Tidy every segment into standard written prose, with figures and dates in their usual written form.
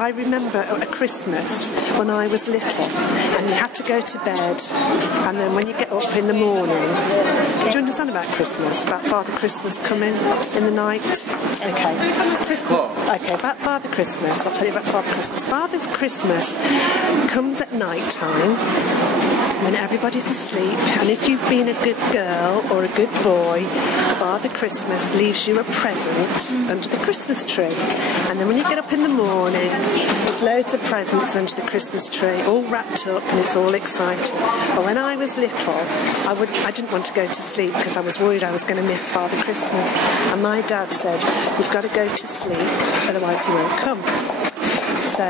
I remember at Christmas when I was little, and you had to go to bed, and then when you get up in the morning, do you understand about Christmas? About Father Christmas coming in the night? Okay. Okay, about Father Christmas. I'll tell you about Father Christmas. Father's Christmas comes at night time when everybody's asleep, and if you've been a good girl or a good boy, Father Christmas leaves you a present under the Christmas tree. And then when you get up in the morning, there's loads of presents under the Christmas tree, all wrapped up, and it's all exciting. But when I was little, I didn't want to go to sleep because I was worried I was going to miss Father Christmas. And my dad said, "You've got to go to sleep, otherwise he won't come." So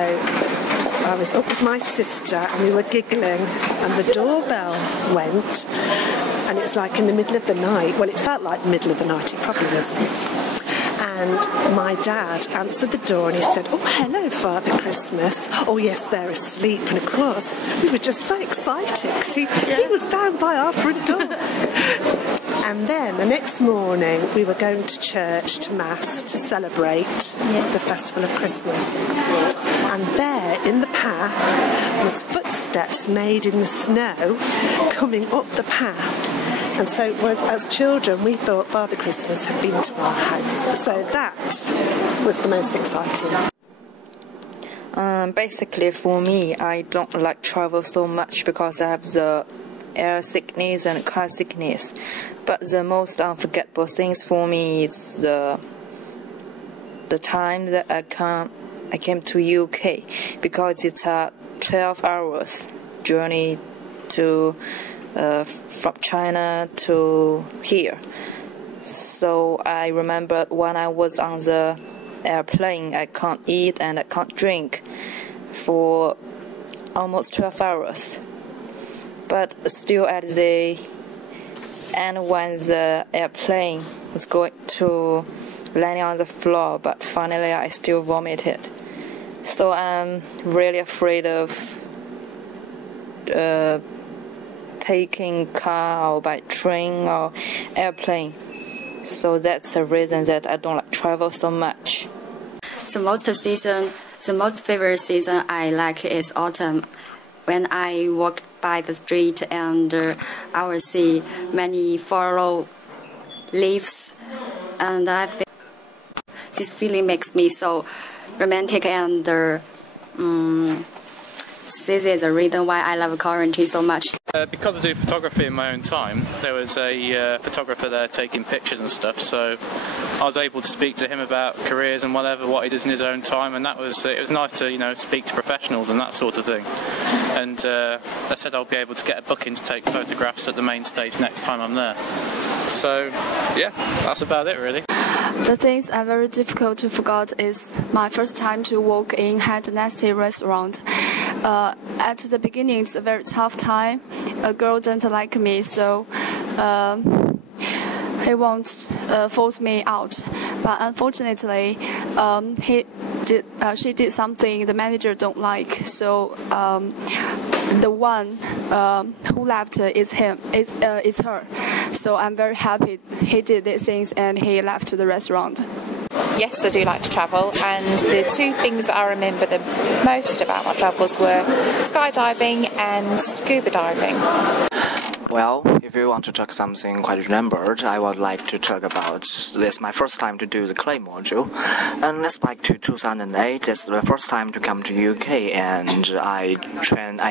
I was up with my sister and we were giggling, and the doorbell went, and it was like in the middle of the night. Well, it felt like the middle of the night, it probably wasn't. And my dad answered the door and he said, "Oh, hello, Father Christmas." "Oh, yes, they're asleep." And of course, we were just so excited because he was down by our front door. And then the next morning we were going to church to Mass to celebrate the festival of Christmas. And there in the path was footsteps made in the snow coming up the path. And so as children we thought Father Christmas had been to our house. So that was the most exciting. Basically for me, I don't like travel so much because I have the air sickness and car sickness. But the most unforgettable things for me is the time that I came to UK, because it's a 12 hours journey to from China to here. So I remember when I was on the airplane, I can't eat and I can't drink for almost 12 hours. But still at the end, when the airplane was going to landing on the floor, but finally I still vomited. So I'm really afraid of taking car or by train or airplane. So that's the reason that I don't like travel so much. The most favorite season I like is autumn. When I walk by the street and I will see many fallen leaves, and I think this feeling makes me so romantic, and this is the reason why I love quarantine so much. Because I do photography in my own time, there was a photographer there taking pictures and stuff, so I was able to speak to him about careers and what he does in his own time, and it was nice to speak to professionals and that sort of thing. And they said I'll be able to get a booking to take photographs at the main stage next time I'm there. So yeah, that's about it really. The things are very difficult to forget is my first time to work in high dynasty restaurant. At the beginning, it's a very tough time. A girl doesn't like me, so he won't force me out. But unfortunately, she did something the manager don't like. So the one who left is her. So I'm very happy he did these things and he left the restaurant. Yes, I do like to travel, and the two things that I remember the most about my travels were skydiving and scuba diving. Well, if you want to talk something quite remembered, I would like to talk about this my first time to do the clay module. And let's back to 2008. That's the first time to come to UK, and I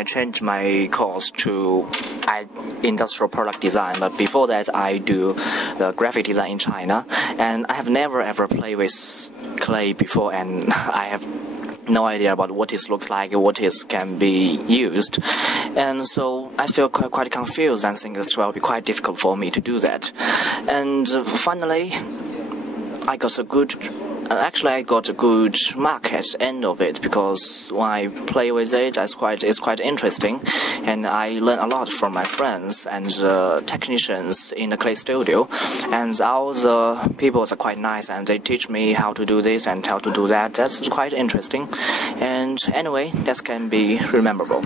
changed my course to industrial product design. But before that, I do the graphic design in China, and I have never ever played with clay before, and I have no idea about what it looks like, what it can be used, and so I feel quite confused and think it will be quite difficult for me to do that. And finally, I got a good mark at the end of it, because when I play with it, it's quite interesting, and I learn a lot from my friends and technicians in the clay studio, and all the people are quite nice, and they teach me how to do this and how to do that. That's quite interesting, and anyway, that can be rememberable.